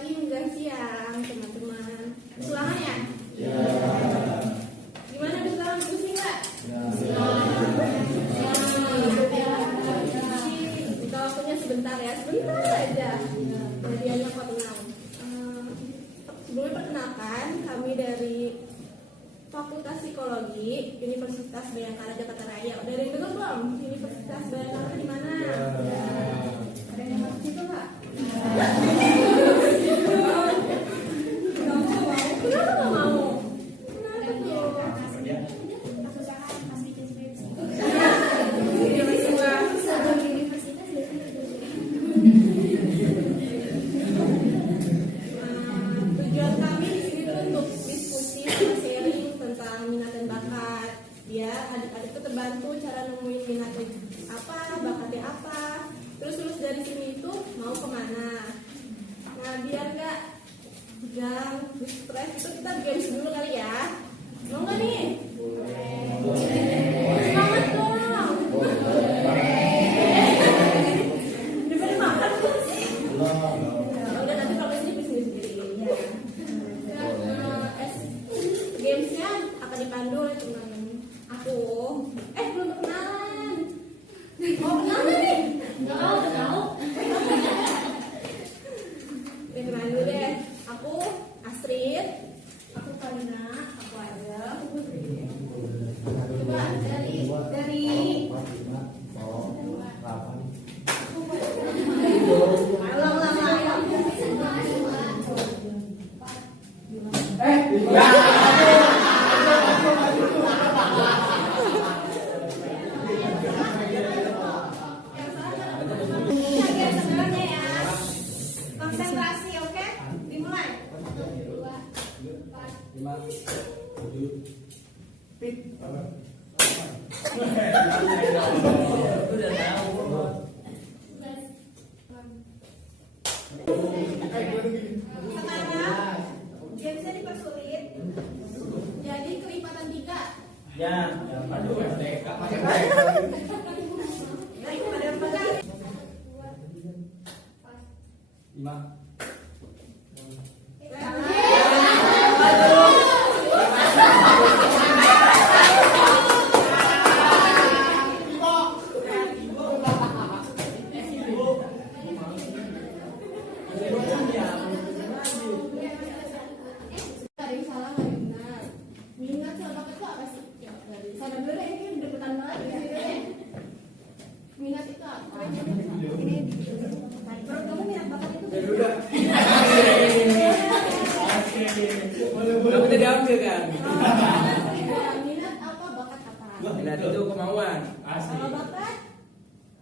pagi menjelang siang, teman-teman. Ulangan ya? Ya. Gimana habis ulangan? Pusing nggak? Ya. Kita waktunya sebentar ya, sebentar aja. Jadi hanya 46. Sebelumnya perkenalkan, kami dari Fakultas Psikologi Universitas Bayangkara Jakarta Raya. Udah ada yang dengar belum? Universitas Bayangkara di mana? Ya. Ada yang masuk situ nggak? Kenapa nggak mau? Kenapa tuh? Tujuan kami di sini tuh untuk diskusi sama sharing tentang minat dan bakat. Ya, adik-adik tuh terbantu cara nemuin minatnya apa, bakatnya apa. Terus dari sini itu mau kemana? Nah, biar nggak jangan stres itu kita games dulu kali ya. Mau nggak nih? Semangat dong. Diberi makan tuh sih. Udah nanti kalau ini bisnis sendiri. Gamesnya akan dipandu oleh teman aku. Belum kenalan. Mau kenalan nih? Nggak tahu. Kenalan dulu deh. Aku Astrid. Aku Kalina. Aku Adam. Coba dari sebenarnya ya. Konsentrasi, oke? Dimulai. 5, 7, pit. Sekarang gamesnya dipersulit. Jadi kelipatan 3. Ya, aduh, Baik, pada pada 5. ada yang salah, ada yang benar. Minat sama bakat itu apa sih? Sabar dulu deh, ini debutan banget di sini deh. Minat itu apa? Ini menurut kamu minat bakat itu Udah. Kamu tadi ambil kan? minat apa, bakat apa? Minat itu kemauan. Kalau bakat?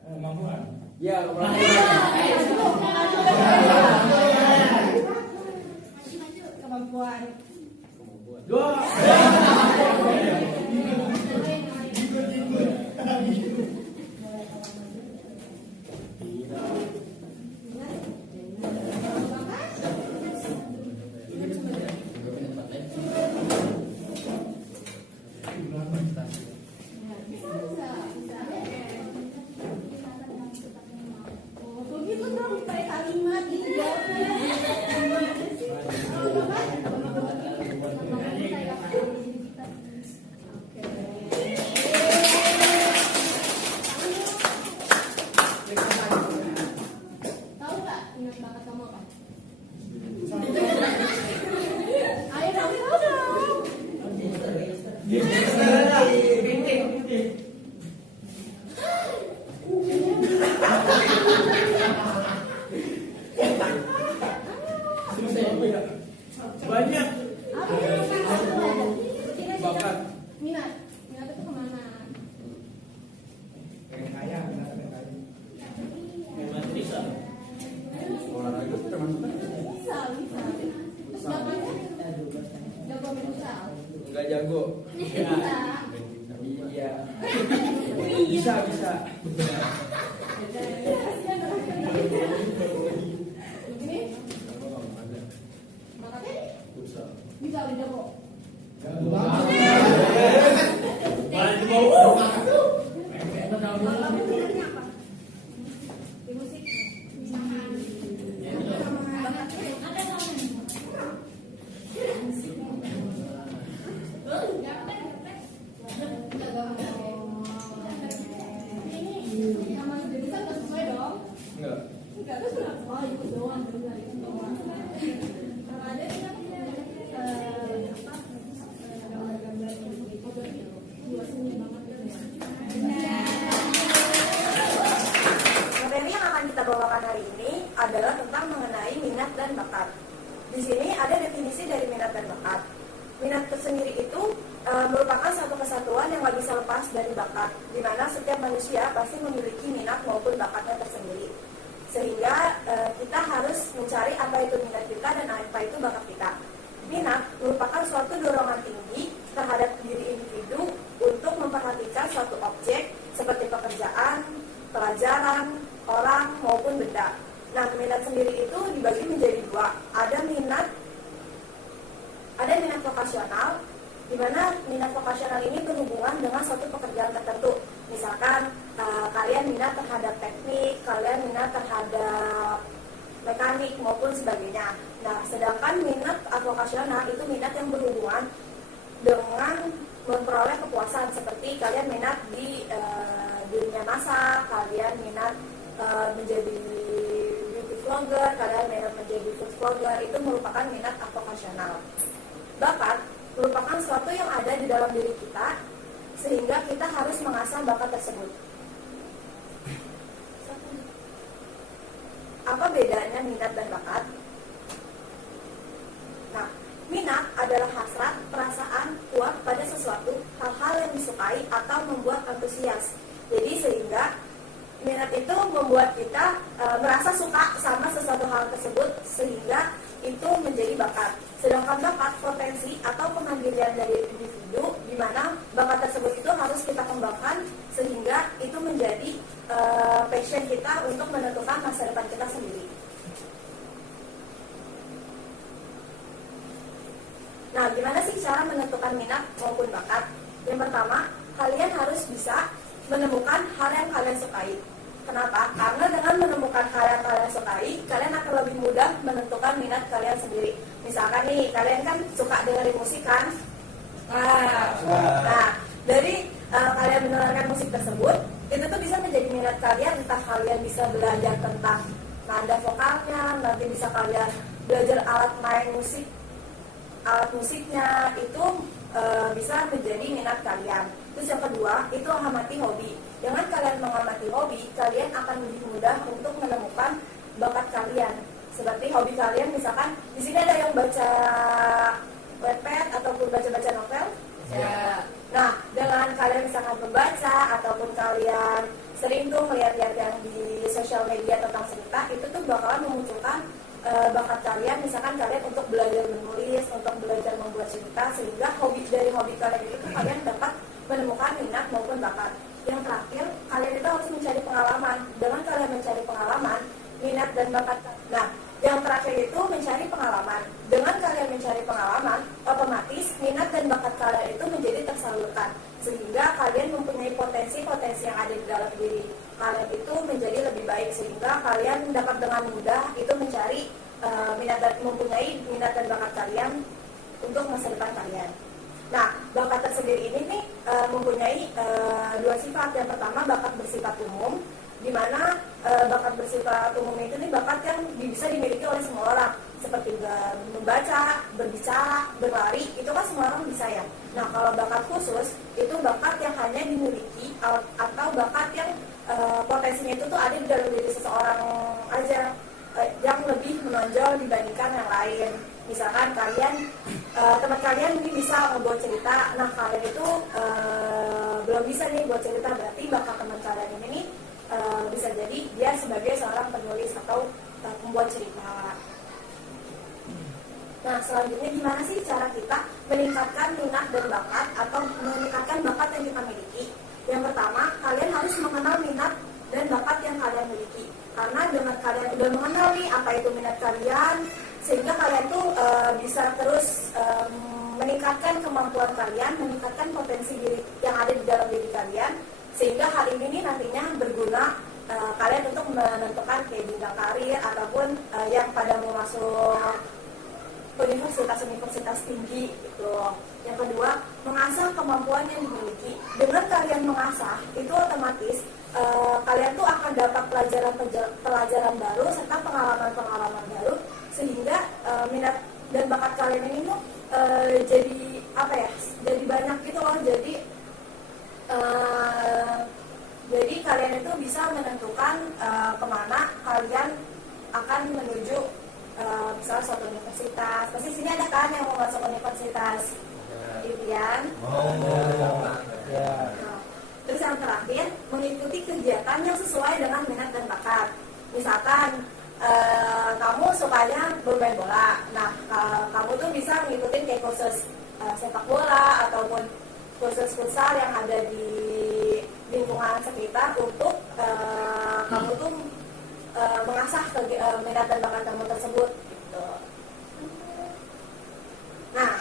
Kemampuan. Ya, Kemampuan. Dua. Begitu dong, kayak kalimat gitu jawabnya. Gimana sih? Kalau bakat? Tahu nggak minat bakat kamu apa? Ayo dong, tahu dong. Banyak. Apa yang bakat? Bakat. Minat itu kemana? Pengen kaya, bisa. Olahraga itu termasuk kan? Bisa. Terus bapaknya? Jago main futsal. Enggak jago. Bisa. Iya. Bisa. Begini? Bakatnya? Bisa udah jago. Kalau kamu minatnya apa? Di musik? Bakatnya? di sini ada definisi dari minat dan bakat. Minat tersendiri itu merupakan satu kesatuan yang nggak bisa lepas dari bakat, di mana setiap manusia pasti memiliki minat maupun bakatnya tersendiri. Sehingga kita harus mencari apa itu minat kita dan apa itu bakat kita. Minat merupakan suatu dorongan tinggi terhadap diri individu untuk memperhatikan suatu objek seperti pekerjaan, pelajaran, orang maupun benda. Nah, minat sendiri itu dibagi menjadi dua. Ada minat vokasional, di mana minat vokasional ini berhubungan dengan suatu pekerjaan tertentu. Misalkan kalian minat terhadap teknik, kalian minat terhadap mekanik maupun sebagainya. Nah, sedangkan minat vokasional itu minat yang berhubungan dengan memperoleh kepuasan, seperti kalian minat di dunia masak, kalian minat menjadi beauty vlogger, kalian minat menjadi food vlogger, itu merupakan minat vokasional. Bakat merupakan sesuatu yang ada di dalam diri kita, sehingga kita harus mengasah bakat tersebut. Apa bedanya minat dan bakat? Nah, minat adalah hasrat, perasaan kuat pada sesuatu, hal-hal yang disukai atau membuat antusias. Jadi sehingga minat itu membuat kita merasa suka sama sesuatu hal tersebut, sehingga itu menjadi bakat. Sedangkan bakat potensi atau kemandirian dari individu, di mana bakat tersebut itu harus kita kembangkan sehingga itu menjadi passion kita untuk menentukan masa depan kita sendiri. Nah, gimana sih cara menentukan minat maupun bakat? Yang pertama, kalian harus bisa menemukan hal yang kalian sukai. Kenapa? Karena dengan menemukan hal yang kalian sukai, kalian akan lebih mudah menentukan minat kalian sendiri. Misalkan nih, kalian kan suka dengerin musik kan? Nah, dari kalian mendengarkan musik tersebut, itu tuh bisa menjadi minat kalian. Entah kalian bisa belajar tentang nada vokalnya, nanti bisa kalian belajar alat main musik, alat musiknya, itu bisa menjadi minat kalian. Terus yang kedua, itu amati hobi. Dengan kalian mengamati hobi, kalian akan lebih mudah untuk menemukan bakat kalian. Seperti hobi kalian, misalkan di sini ada yang baca webpad ataupun baca-baca novel. Ya. Nah, dengan kalian misalkan membaca ataupun kalian sering tuh melihat-lihat yang di sosial media tentang cerita, itu tuh bakalan memunculkan bakat kalian. Misalkan kalian untuk belajar menulis, untuk belajar membuat cerita, sehingga dari hobi kalian itu kalian dapat menemukan minat maupun bakat. Yang terakhir, kalian itu harus mencari pengalaman. Dengan kalian mencari pengalaman, minat dan bakat. Nah, yang terakhir itu mencari pengalaman. Dengan kalian mencari pengalaman, otomatis minat dan bakat kalian itu menjadi tersalurkan, sehingga kalian mempunyai potensi-potensi yang ada di dalam diri kalian itu menjadi lebih baik, sehingga kalian dapat dengan mudah itu mencari mempunyai minat dan bakat kalian untuk masa depan kalian. Nah, bakat tersendiri ini nih mempunyai dua sifat. Yang pertama, bakat bersifat umum, di mana bakat bersifat umum itu nih bakat yang bisa dimiliki oleh semua orang, seperti membaca, berbicara, berlari, itu kan semua orang bisa ya. Nah, kalau bakat khusus itu bakat yang hanya dimiliki atau bakat yang potensinya itu tuh ada di dalam diri seseorang aja, yang lebih menonjol dibandingkan yang lain. Misalkan teman kalian ini bisa membuat cerita, nah kalian itu belum bisa nih buat cerita, berarti bakat teman kalian ini nih bisa jadi dia sebagai seorang penulis atau pembuat cerita. Nah, selanjutnya gimana sih cara kita meningkatkan minat dan bakat atau meningkatkan bakat yang kita miliki? Yang pertama, kalian harus mengenal minat dan bakat yang kalian miliki. Karena dengan kalian udah mengenal nih apa itu minat kalian, sehingga kalian tuh bisa terus meningkatkan kemampuan kalian, meningkatkan potensi diri yang ada di dalam diri kalian, sehingga hal ini nantinya berguna kalian untuk menentukan kayak jenjang karir ataupun yang pada mau masuk universitas tinggi gitu. Yang kedua, mengasah kemampuan yang dimiliki. Dengan kalian mengasah, itu otomatis kalian tuh akan dapat pelajaran baru serta pengalaman baru, sehingga minat dan bakat kalian ini tuh jadi jadi banyak gitu loh. Jadi kalian itu bisa menentukan kemana kalian akan menuju, misalnya suatu universitas kelas. Impian. Terus yang terakhir, mengikuti kegiatan yang sesuai dengan minat dan bakat. Misalkan kamu sukanya bermain bola, nah kamu tuh bisa mengikuti kayak kursus sepak bola ataupun kursus futsal yang ada di lingkungan sekitar untuk kamu tuh mengasah minat dan bakat kamu tersebut. Gitu. Nah,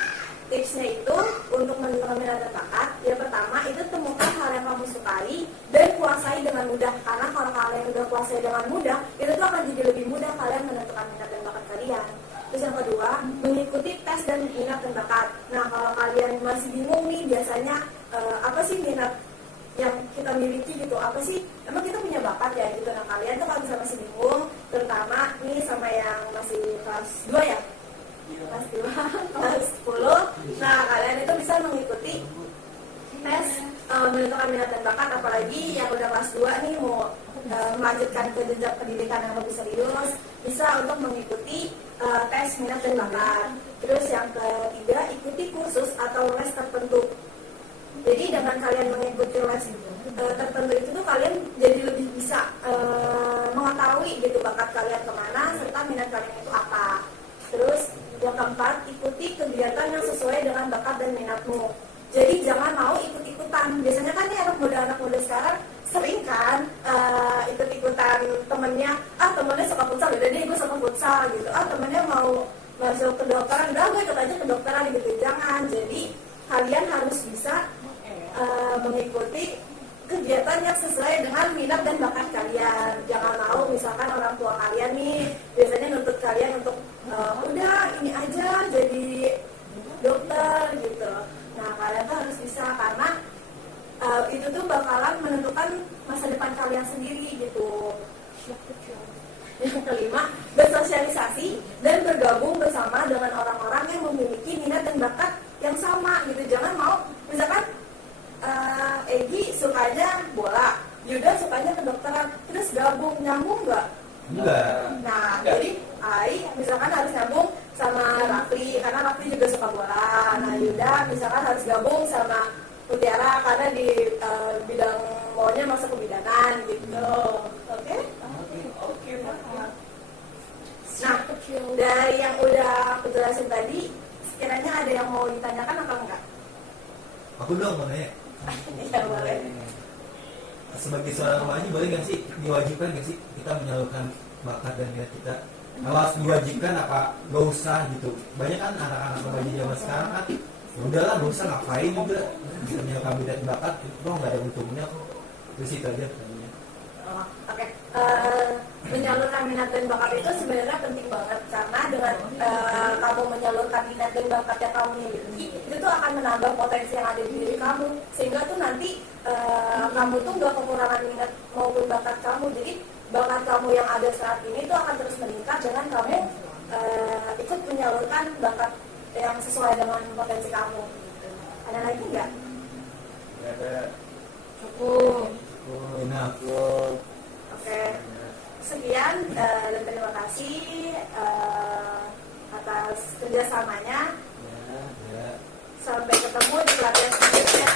tipsnya itu untuk menentukan minat dan bakat, yang pertama itu temukan hal yang kamu sukai dan kuasai dengan mudah. Karena kalau kalian udah kuasai dengan mudah, itu tuh akan jadi lebih mudah kalian menentukan minat dan bakat kalian. Terus yang kedua, mengikuti tes dan minat dan bakat. Nah, kalau kalian masih bingung nih, biasanya apa sih minat yang kita miliki gitu, apa sih emang kita punya bakat ya gitu. Nah, kalian tuh kalau bisa masih bingung, terutama nih sama yang masih kelas 2 ya, kelas 2, kelas 10. Nah, kalian itu bisa mengikuti tes menentukan minat dan bakat, apalagi yang udah kelas 2 nih mau melanjutkan ke jenjang pendidikan yang lebih serius, bisa untuk mengikuti tes minat dan bakat. Terus yang ketiga, ikuti kursus atau les tertentu. Jadi dengan kalian mengikuti les tertentu itu tuh kalian jadi lebih bisa mengetahui gitu bakat kalian kemana serta minat kalian itu apa. Terus yang keempat, ikuti kegiatan yang sesuai dengan bakat dan minatmu. Jadi jangan mau ikut-ikutan. Biasanya kan nih anak muda sekarang sering kan ikut-ikutan temennya. Temennya suka futsal, udah deh gue suka futsal gitu. Temennya mau masuk kedokteran, udah gue ikut aja kedokteran gitu. Jangan. Jadi kalian harus bisa mengikuti kegiatan yang sesuai dengan minat dan bakat kalian. Jangan mau misalkan orang tua kalian nih biasanya nuntut kalian untuk udah ini aja jadi dokter gitu. Nah, kalian tuh harus bisa karena itu tuh bakalan menentukan masa depan kalian sendiri gitu. Yang kelima, bersosialisasi dan bergabung bersama dengan orang-orang yang memiliki minat dan bakat yang sama gitu. Jangan mau misalkan Egi sukanya bola, Yuda sukanya kedokteran, terus gabung, nyambung nggak? Enggak. Nah, jadi Ai misalkan harus nyambung sama Rafli karena Rafli juga suka bola. Nah, Yuda misalkan harus gabung sama Mutiara karena di bidang maunya masuk ke bidanan gitu. Oke? Oke, Pak. Nah, dari yang udah aku jelasin tadi, sekiranya ada yang mau ditanyakan apa enggak? Aku dong mau nanya. Ya, boleh. Sebagai seorang remaja boleh nggak sih diwajibkan nggak sih kita menyalurkan bakat dan minat kita? Kalau harus diwajibkan apa nggak usah gitu? Banyak kan anak-anak remaja zaman sekarang kan, ya udahlah nggak usah ngapain juga bisa menyalurkan minat dan bakat itu nggak ada untungnya kok. Terus itu aja. Oke. Menyalurkan minat dan bakat itu sebenarnya penting banget karena dengan kamu menyalurkan minat dan bakat yang kamu miliki itu tuh akan menambah potensi yang ada di diri kamu sehingga tuh nanti kamu tuh nggak kekurangan minat maupun bakat kamu. Jadi bakat kamu yang ada saat ini tuh akan terus meningkat dengan kamu ikut menyalurkan bakat yang sesuai dengan potensi kamu. Ada lagi nggak? Ada. Cukup. Enak. Oke. Sekian dan terima kasih atas kerjasamanya. Ya. Sampai ketemu di pelatihan selanjutnya.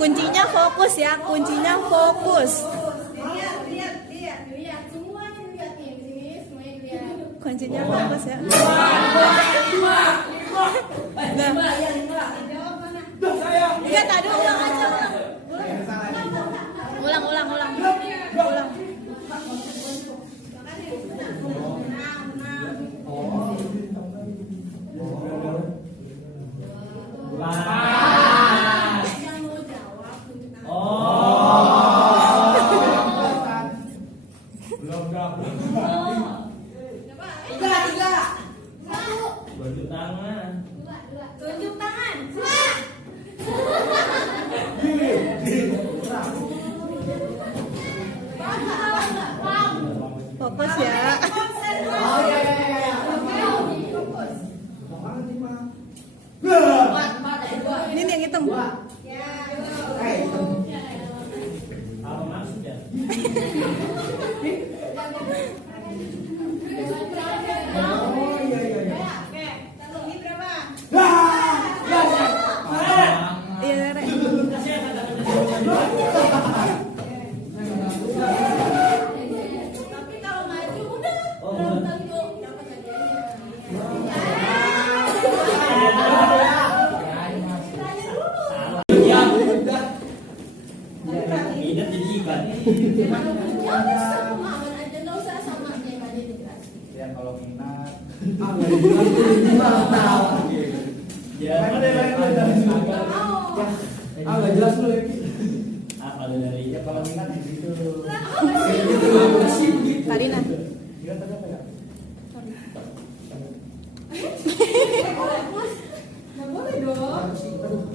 Kuncinya fokus ya, kuncinya fokus. Lihat semuanya lihat nih di sini semuanya lihat. Kuncinya fokus ya. Jawab mana? Enggak, tadi ulang aja, ulang. Ulang. Yang mau jawab Tiga. Satu. Tunjuk tangan. Dua. Tunjuk tangan. Fokus ya. Oh iya. Ini nih yang hitam. Apa maksudnya? Iya, Rek. Tapi kalau maju udah belum tentu dapat hadiahnya. Ingat jadi ikan. Ya udah sama aja, nggak usah sama kayak tadi dijelasin. Ya kalau minat. Ya, Nggak mau. Nggak jelas lu lagi. apa lu dari Ya kalau minat di situ. Karina. Dia tadi apa ya? Nggak boleh dong.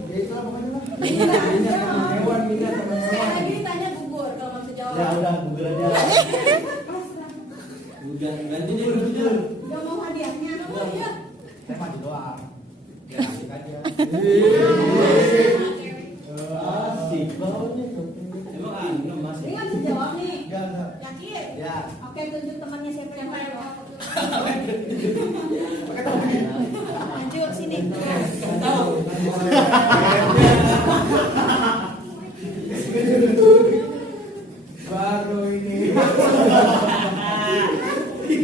Ya itu lah pokoknya lah. Saya Hewan minat teman-teman. lagi ditanya gugur kalau nggak bisa jawab. Ya udah Google aja. Udah ganti deh Google. Nggak mau hadiahnya, nggak mau ya. Saya maju doang. Ya asik aja. Asik banget tuh. Emang aneh Mas. Ini nggak bisa jawab nih. Enggak. Yakin? Ya. Oke, tunjuk temannya siapa yang main. Maju sini. Tahu. Baru ini.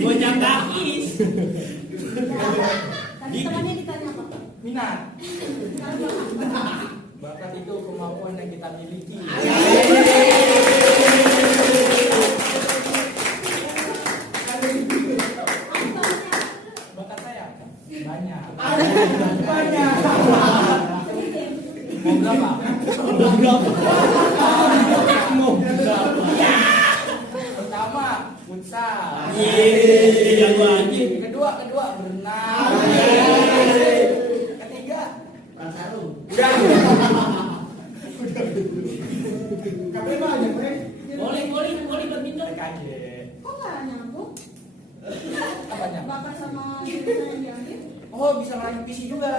Bocah takis. Tadi temannya ditanya apa? Minat. Bakat itu kemampuan yang kita miliki. Bakat saya banyak. Banyak. Mau berapa? Mau berapa? Pertama, futsal. Jago anjing. Kedua berenang. Ketiga, Sarung. udah. Kabel banyak, Bre. Boleh badminton. TKJ. Kok nggak nyambung? Apanya? Bakar sama jurusan yang diambil? Oh, bisa ngerayu PC juga.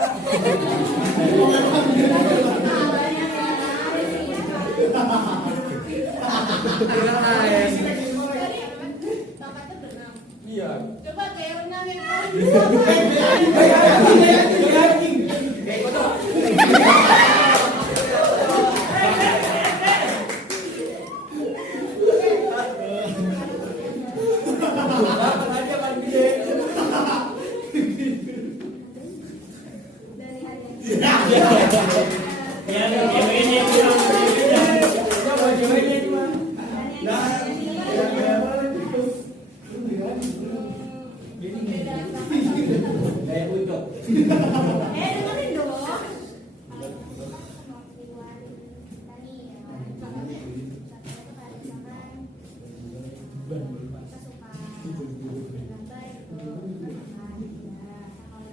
Bakatnya berenang. Iya. Coba kayak renang yang paling Kayak kodok. Dapat aja paling gede. dari hadiah. Ya, ceweknya itu. Ya, buat ceweknya itu mah. Kayak ucok. Dengerin dong.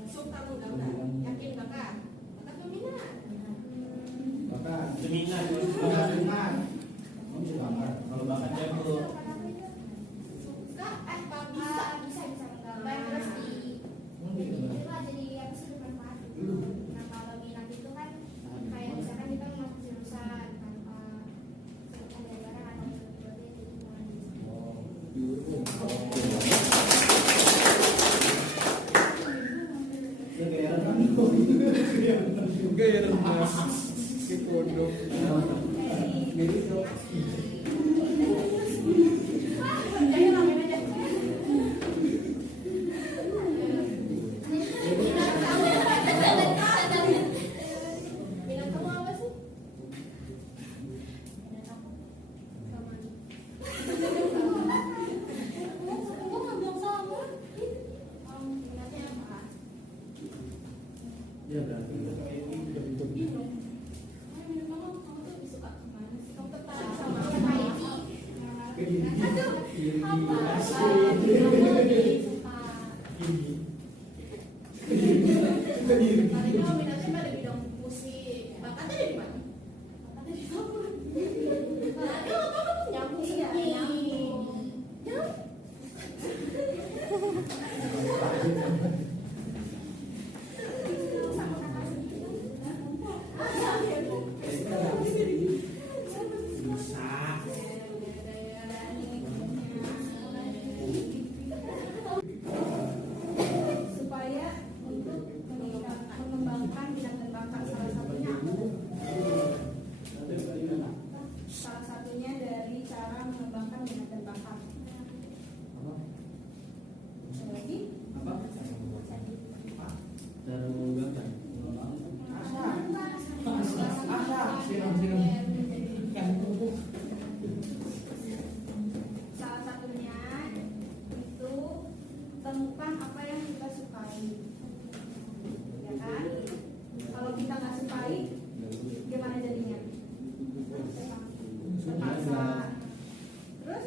Suka mudah-mudahan. Yakin bakal? Bakal peminat. Seminar. Kalau bakat jago. Suka? Bisa menggambar terus di itu lah jadi apa sih bermanfaat. Nah kalau minat itu kan kayak misalkan kita masuk jurusan tanpa ada barang atau sesuatu yang jadi hubungan. Jadi ngomongin aja. Minat kamu apa sih? Minat aku sama kamu nggak bilang sama? Minatnya apa? Ya berarti. Aduh, apa? Kamu lebih suka Tadinya minatnya pada bidang musik, bakatnya ada di mana? Bakatnya di dapur. Aduh, apa nyambung Iya, sendiri. nyambung. Sama kakak sendiri. Supaya untuk mengembangkan minat dan bakat salah satunya dari cara mengembangkan minat dan bakat. Ada lagi? Salah satunya itu temukan apa yang kita sukai, ya kan? Kalau kita nggak sukai, gimana jadinya? Terpaksa. Terus?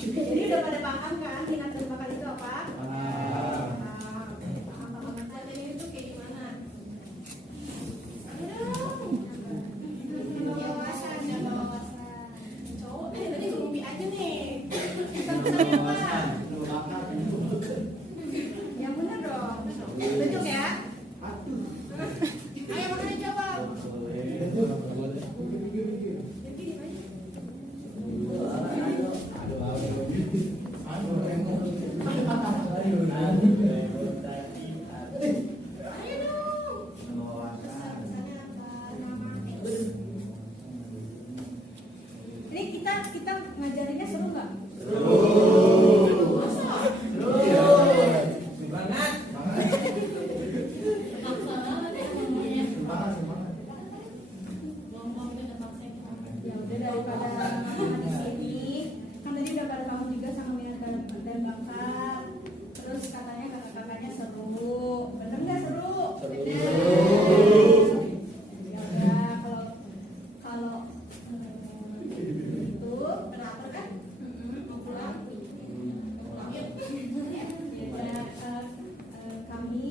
Jadi udah pada paham kan minat dan bakat itu apa? Paham. Materi itu kayak gimana? Cowok, tadi ngomong aja nih. Yang benar dong. Tunjuk ya. Ayo makanya jawab. Ayo dong. Misalnya apa? Nama. Ini kita ngajarinnya seru nggak? Ya udah daripada di sini kan tadi udah pada tahu juga sama minat dan bakat. Terus katanya kakak-kakaknya seru, bener nggak seru? Ya udah kalau itu kenapa kan? Mau pulang? Yuk. Ya udah, kami